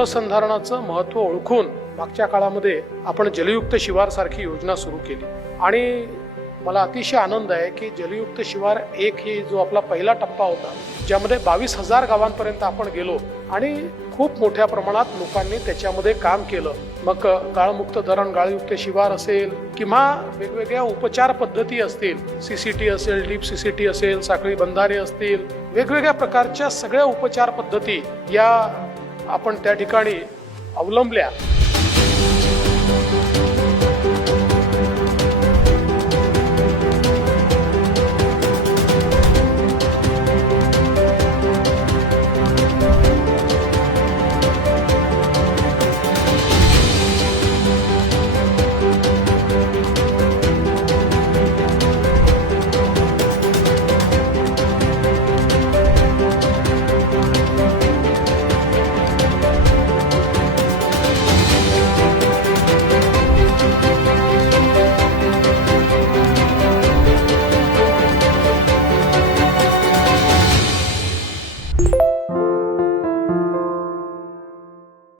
जलसंधारणाचं महत्त्व ओळखून मागच्या काळामध्ये आपण जलयुक्त शिवार सारखी योजना सुरू केली आणि मला अतिशय आनंद आहे की जलयुक्त शिवार एक ही जो आपला पहिला टप्पा होता ज्यामध्ये 22,000 गावांपर्यंत आपण गेलो आणि खूप मोठ्या प्रमाणात लोकांनी त्याच्यामध्ये काम केलं. मग गाळमुक्त धरण, गाळयुक्त शिवार असेल किंवा वेगवेगळ्या उपचार पद्धती असतील, CCT असेल, डीप CCT असेल, साखळी बंधारे असतील, वेगवेगळ्या प्रकारच्या सगळ्या उपचार पद्धती या आपण त्या ठिकाणी अवलंबल्या.